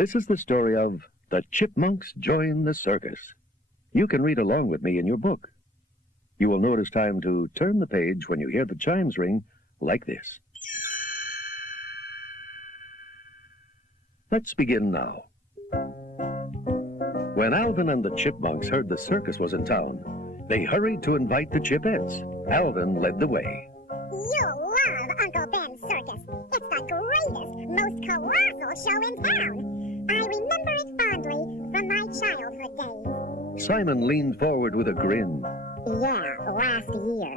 This is the story of The Chipmunks Join the Circus. You can read along with me in your book. You will know it is time to turn the page when you hear the chimes ring like this. Let's begin now. When Alvin and the Chipmunks heard the circus was in town, they hurried to invite the Chipettes. Alvin led the way. You'll love Uncle Ben's circus. It's the greatest, most colossal show in town. I remember it fondly from my childhood days. Simon leaned forward with a grin. Yeah, last year.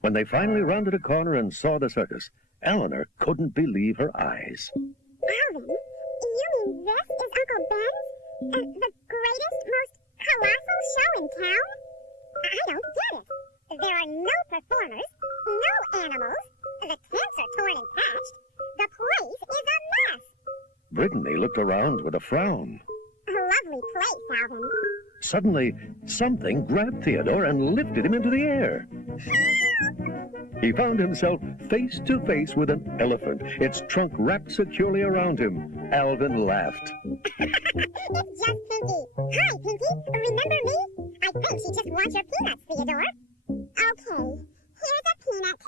When they finally rounded a corner and saw the circus, Eleanor couldn't believe her eyes. Alvin, you mean this is Uncle Ben's? The greatest, most colossal show in town? I don't get it. There are no performers, no animals, the tents are torn and patched. The place is a mess. Brittany looked around with a frown. A lovely place, Alvin. Suddenly, something grabbed Theodore and lifted him into the air. He found himself face to face with an elephant, its trunk wrapped securely around him. Alvin laughed. It's just Pinky. Hi, Pinky. Remember me? I think she just wants your peanuts, Theodore. Okay, here's a peanut.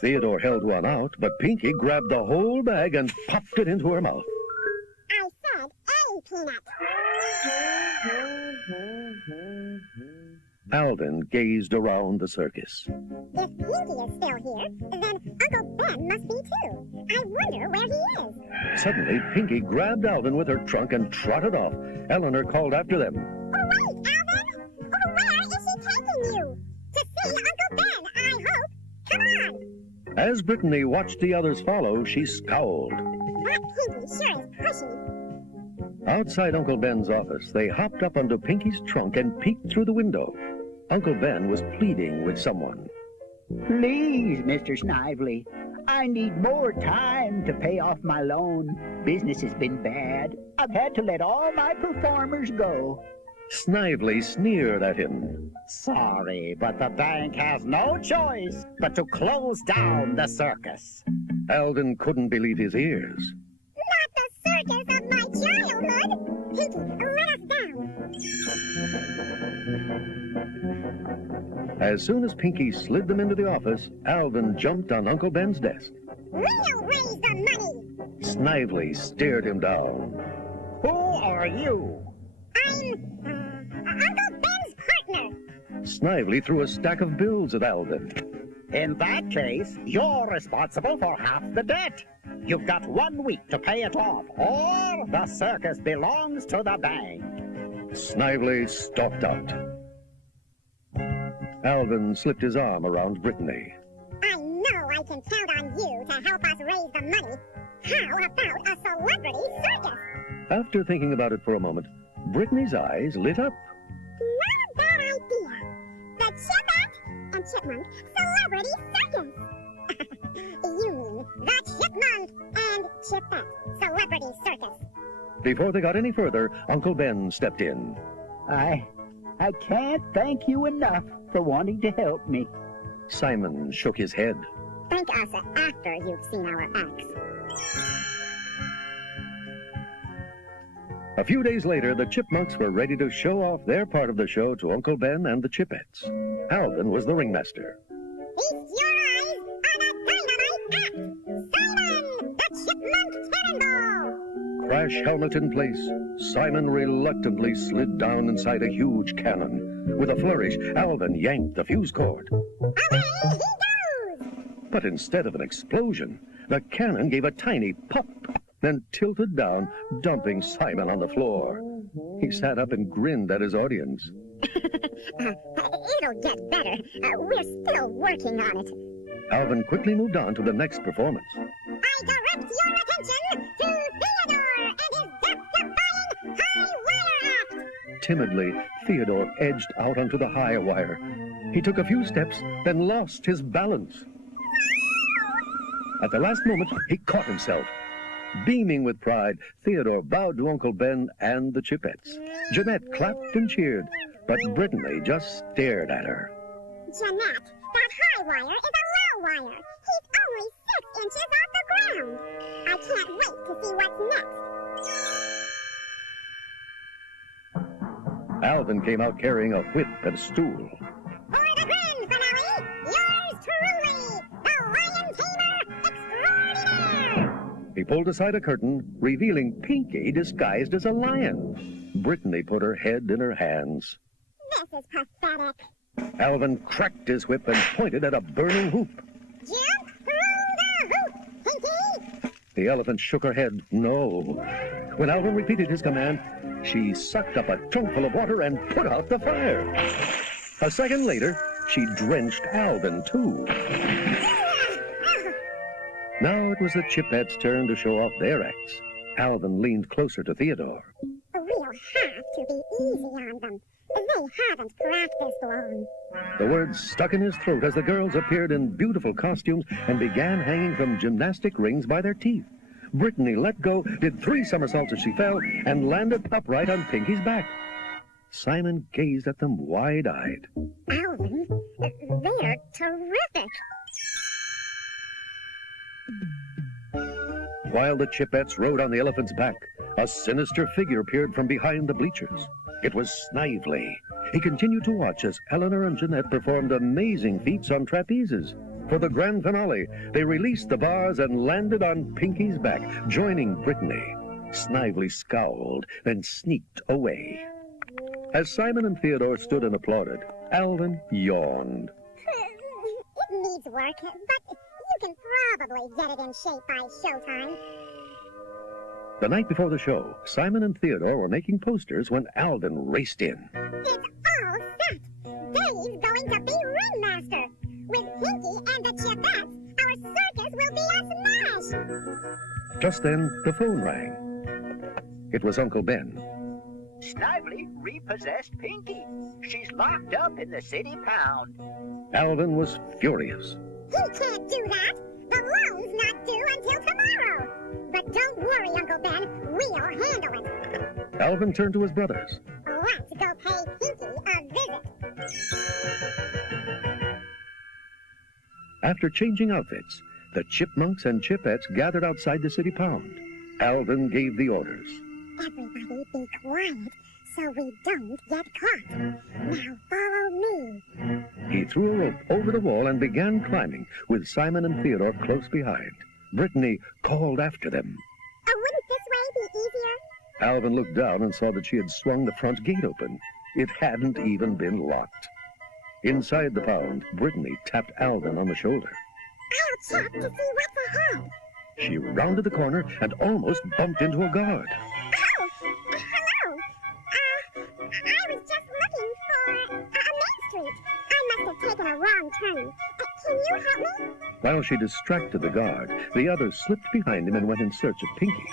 Theodore held one out, but Pinky grabbed the whole bag and popped it into her mouth. I said a peanut. Alvin gazed around the circus. If Pinky is still here, then Uncle Ben must be too. I wonder where he is. Suddenly, Pinky grabbed Alvin with her trunk and trotted off. Eleanor called after them. Oh, wait, Alvin! Oh, where is she taking you? To see Uncle Ben, I hope. Come on! As Brittany watched the others follow, she scowled. That Pinky sure is pushy. Outside Uncle Ben's office, they hopped up onto Pinky's trunk and peeked through the window. Uncle Ben was pleading with someone. Please, Mr. Snidely, I need more time to pay off my loan. Business has been bad. I've had to let all my performers go. Snidely sneered at him. Sorry, but the bank has no choice but to close down the circus. Alvin couldn't believe his ears. Not the circus of my childhood! Pinky, let us down. As soon as Pinky slid them into the office, Alvin jumped on Uncle Ben's desk. We'll raise the money! Snidely stared him down. Who are you? I'm Uncle Ben's partner. Snidely threw a stack of bills at Alvin. In that case, you're responsible for half the debt. You've got 1 week to pay it off, or the circus belongs to the bank. Snidely stalked out. Alvin slipped his arm around Brittany. I know I can count on you to help us raise the money. How about a celebrity circus? After thinking about it for a moment, Brittany's eyes lit up. Not a bad idea. The Chipmunks and Chipmunk Celebrity Circus. You mean the Chipmunk and Chipette Celebrity Circus. Before they got any further, Uncle Ben stepped in. I can't thank you enough for wanting to help me. Simon shook his head. Thank us after you've seen our acts. A few days later, the Chipmunks were ready to show off their part of the show to Uncle Ben and the Chipettes. Alvin was the ringmaster. Feast your eyes on a dynamite act! Simon, the Chipmunk Cannonball! Crash helmet in place, Simon reluctantly slid down inside a huge cannon. With a flourish, Alvin yanked the fuse cord. Away he goes! But instead of an explosion, the cannon gave a tiny pop, then tilted down, dumping Simon on the floor. He sat up and grinned at his audience. It'll get better. We're still working on it. Alvin quickly moved on to the next performance. I direct your attention to Theodore and his death-defying high wire act. Timidly, Theodore edged out onto the high wire. He took a few steps, then lost his balance. At the last moment, he caught himself. Beaming with pride, Theodore bowed to Uncle Ben and the Chipettes. Jeanette clapped and cheered, but Brittany just stared at her. Jeanette, that high wire is a low wire. He's only 6 inches off the around. I can't wait to see what's next. Alvin came out carrying a whip and stool. For the grand finale, yours truly, the Lion Tamer Extraordinaire! He pulled aside a curtain, revealing Pinky disguised as a lion. Brittany put her head in her hands. This is pathetic. Alvin cracked his whip and pointed at a burning hoop. Jump through the hoop, Pinky! The elephant shook her head, no. When Alvin repeated his command, she sucked up a trunkful of water and put out the fire. A second later, she drenched Alvin, too. Now it was the Chipettes' turn to show off their acts. Alvin leaned closer to Theodore. We'll have to be easy on them. They haven't practiced long. The words stuck in his throat as the girls appeared in beautiful costumes and began hanging from gymnastic rings by their teeth. Brittany let go, did 3 somersaults as she fell, and landed upright on Pinky's back. Simon gazed at them wide-eyed. Alvin, they're terrific. While the Chipettes rode on the elephant's back, a sinister figure appeared from behind the bleachers. It was Snidely. He continued to watch as Eleanor and Jeanette performed amazing feats on trapezes. For the grand finale, they released the bars and landed on Pinky's back, joining Brittany. Snidely scowled, then sneaked away. As Simon and Theodore stood and applauded, Alvin yawned. It needs work, but you can probably get it in shape by showtime. The night before the show, Simon and Theodore were making posters when Alvin raced in. It's all set. Dave's going to be ringmaster. With Pinky and the Chipettes, our circus will be a smash. Just then, the phone rang. It was Uncle Ben. Snidely repossessed Pinky. She's locked up in the city pound. Alvin was furious. He can't do that. The loan's not due until tomorrow. But don't worry, Uncle Ben. We'll handle it. Alvin turned to his brothers. Let's go pay Pinky a visit. After changing outfits, the Chipmunks and Chipettes gathered outside the city pound. Alvin gave the orders. Everybody be quiet so we don't get caught. Now follow me. He threw a rope over the wall and began climbing, with Simon and Theodore close behind. Brittany called after them. Wouldn't this way be easier? Alvin looked down and saw that she had swung the front gate open. It hadn't even been locked. Inside the pound, Brittany tapped Alvin on the shoulder. I'll check to see what's ahead. She rounded the corner and almost bumped into a guard. Oh, hello. I was just looking for Main Street. I must have taken a wrong turn. Can you help me? While she distracted the guard, the others slipped behind him and went in search of Pinky.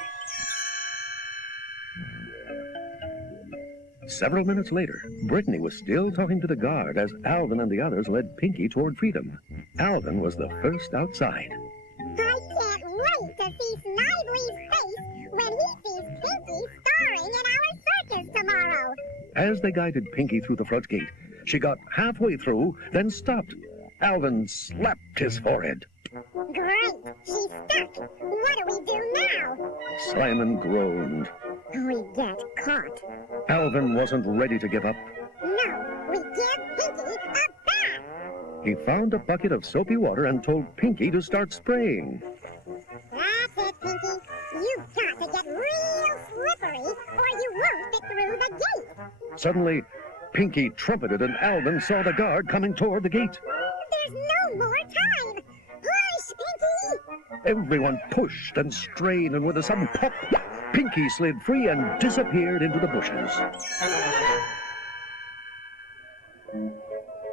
Several minutes later, Brittany was still talking to the guard as Alvin and the others led Pinky toward freedom. Alvin was the first outside. I can't wait to see Snidely's face when he sees Pinky starring in our circus tomorrow. As they guided Pinky through the front gate, she got halfway through, then stopped. Alvin slapped his forehead. Great, she's stuck. What do we do now? Simon groaned. We get caught. Alvin wasn't ready to give up. No, we give Pinky a bath. He found a bucket of soapy water and told Pinky to start spraying. That's it, Pinky. You've got to get real slippery or you won't fit through the gate. Suddenly, Pinky trumpeted and Alvin saw the guard coming toward the gate. There's no more time. Push, Pinky. Everyone pushed and strained, and with a sudden pop, Pinky slid free and disappeared into the bushes.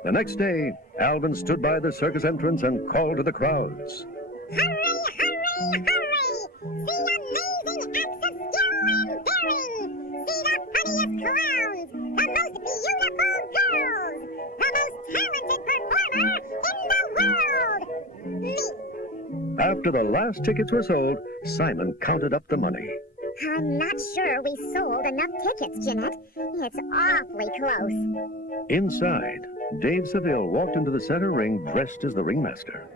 The next day, Alvin stood by the circus entrance and called to the crowds. Hurry, hurry, hurry! See amazing acts of skill and daring! See the funniest clowns, the most beautiful girls, the most talented performer in the world! Me! After the last tickets were sold, Simon counted up the money. I'm not sure we sold enough tickets, Jeanette. It's awfully close. Inside, Dave Seville walked into the center ring dressed as the ringmaster.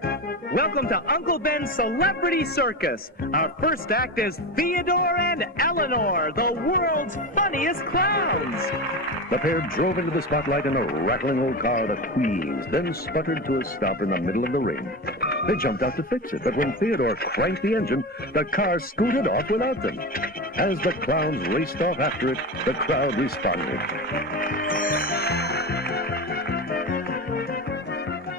Welcome to Uncle Ben's Celebrity Circus. Our first act is Theodore and Eleanor, the world's funniest clowns. The pair drove into the spotlight in a rattling old car that wheezed, then sputtered to a stop in the middle of the ring. They jumped out to fix it, but when Theodore cranked the engine, the car scooted off without them. As the clowns raced off after it, the crowd responded.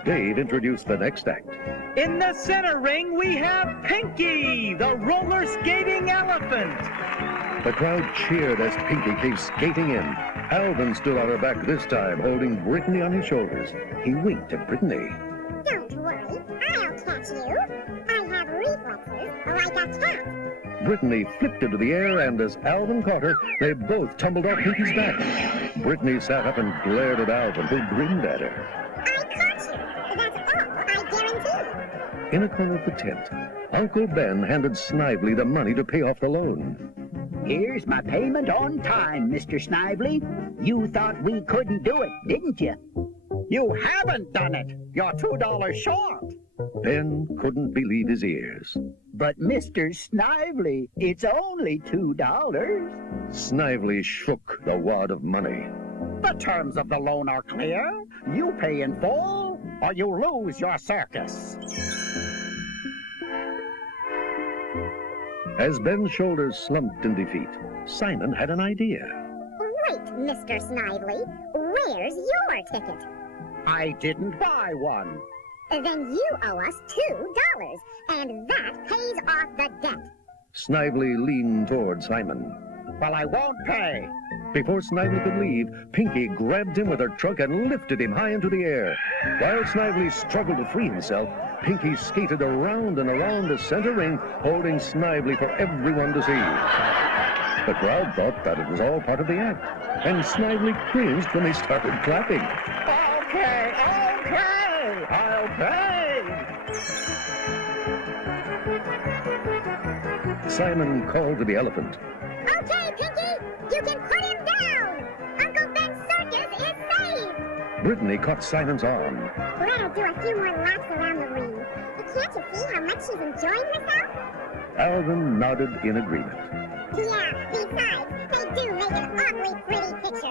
Dave introduced the next act. In the center ring, we have Pinky, the roller skating elephant. The crowd cheered as Pinky came skating in. Alvin stood on her back this time, holding Brittany on his shoulders. He winked at Brittany. Don't worry, I'll catch you. I have reflexes like a cat. Brittany flipped into the air, and as Alvin caught her, they both tumbled off Pinky's back. Brittany sat up and glared at Alvin, who grinned at her. I caught you. That's all, I guarantee. In a corner of the tent, Uncle Ben handed Snidely the money to pay off the loan. Here's my payment on time, Mr. Snidely. You thought we couldn't do it, didn't you? You haven't done it. You're $2 short. Ben couldn't believe his ears. But Mr. Snively, it's only $2. Snively shook the wad of money. The terms of the loan are clear. You pay in full, or you lose your circus. As Ben's shoulders slumped in defeat, Simon had an idea. Wait, Mr. Snidely, where's your ticket? I didn't buy one. Then you owe us $2, and that pays off the debt. Snively leaned toward Simon. Well, I won't pay. Before Snively could leave, Pinky grabbed him with her trunk and lifted him high into the air. While Snively struggled to free himself, Pinky skated around and around the center ring, holding Snively for everyone to see. The crowd thought that it was all part of the act, and Snively cringed when they started clapping. Okay, I'll pay. Simon called to the elephant. Okay, Pinky, you can put him down. Uncle Ben's circus is saved. Brittany caught Simon's arm. Let her do a few more laps around the ring. Can't you see how much she's enjoying herself? Alvin nodded in agreement. Yeah, besides, they do make an awfully pretty picture.